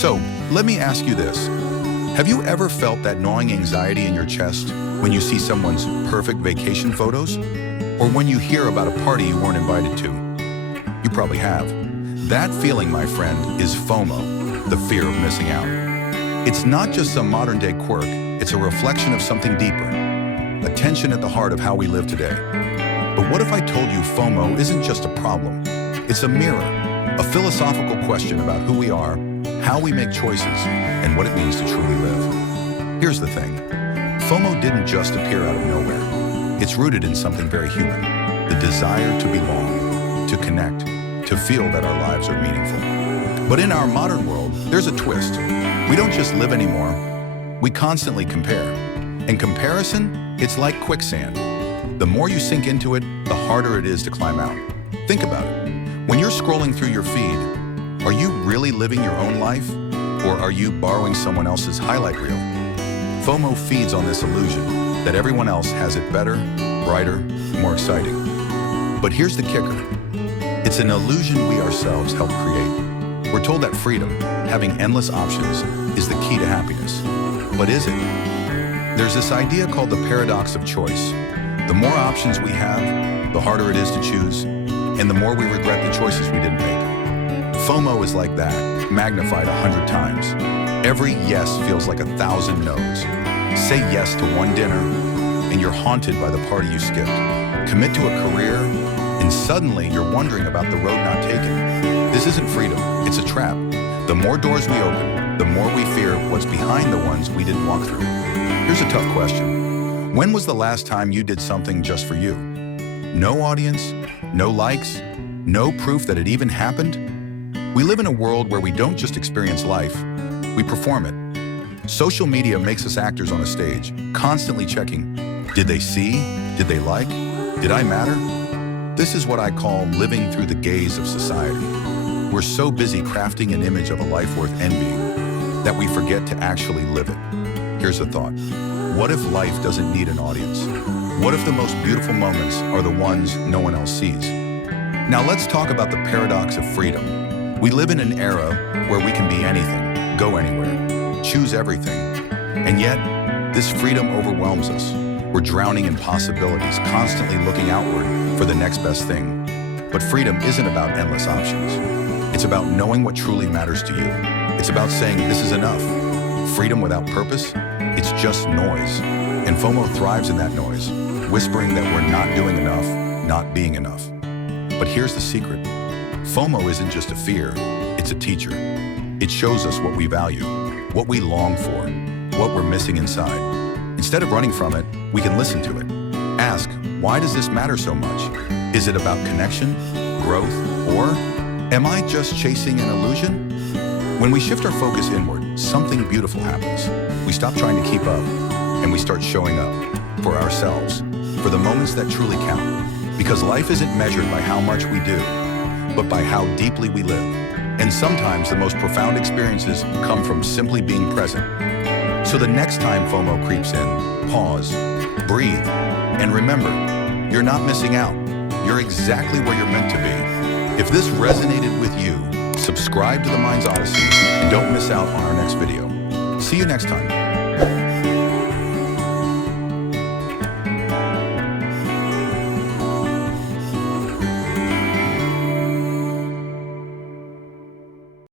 So, let me ask you this. Have you ever felt that gnawing anxiety in your chest when you see someone's perfect vacation photos? Or when you hear about a party you weren't invited to? You probably have. That feeling, my friend, is FOMO, the fear of missing out. It's not just some modern-day quirk, it's a reflection of something deeper, a tension at the heart of how we live today. But what if I told you FOMO isn't just a problem? It's a mirror, a philosophical question about who we are, how we make choices, and what it means to truly live. Here's the thing. FOMO didn't just appear out of nowhere. It's rooted in something very human, the desire to belong, to connect, to feel that our lives are meaningful. But in our modern world, there's a twist. We don't just live anymore, we constantly compare. And comparison, it's like quicksand. The more you sink into it, the harder it is to climb out. Think about it. When you're scrolling through your feed, are you really living your own life? Or are you borrowing someone else's highlight reel? FOMO feeds on this illusion that everyone else has it better, brighter, more exciting. But here's the kicker. It's an illusion we ourselves help create. We're told that freedom, having endless options, is the key to happiness. But is it? There's this idea called the paradox of choice. The more options we have, the harder it is to choose, and the more we regret the choices we didn't make. FOMO is like that, magnified 100 times. Every yes feels like 1,000 no's. Say yes to one dinner, and you're haunted by the party you skipped. Commit to a career, and suddenly you're wondering about the road not taken. This isn't freedom, it's a trap. The more doors we open, the more we fear what's behind the ones we didn't walk through. Here's a tough question. When was the last time you did something just for you? No audience, no likes, no proof that it even happened? We live in a world where we don't just experience life, we perform it. Social media makes us actors on a stage, constantly checking, did they see? Did they like? Did I matter? This is what I call living through the gaze of society. We're so busy crafting an image of a life worth envying that we forget to actually live it. Here's a thought. What if life doesn't need an audience? What if the most beautiful moments are the ones no one else sees? Now let's talk about the paradox of freedom. We live in an era where we can be anything, go anywhere, choose everything. And yet, this freedom overwhelms us. We're drowning in possibilities, constantly looking outward for the next best thing. But freedom isn't about endless options. It's about knowing what truly matters to you. It's about saying this is enough. Freedom without purpose, it's just noise. And FOMO thrives in that noise, whispering that we're not doing enough, not being enough. But here's the secret. FOMO isn't just a fear, it's a teacher. It shows us what we value, what we long for, what we're missing inside. Instead of running from it, we can listen to it. Ask, why does this matter so much? Is it about connection, growth, or am I just chasing an illusion? When we shift our focus inward, something beautiful happens. We stop trying to keep up, and we start showing up for ourselves, for the moments that truly count. Because life isn't measured by how much we do, but by how deeply we live. And sometimes the most profound experiences come from simply being present. So the next time FOMO creeps in, pause, breathe, and remember, you're not missing out. You're exactly where you're meant to be. If this resonated with you, subscribe to The Mind's Odyssey and don't miss out on our next video. See you next time.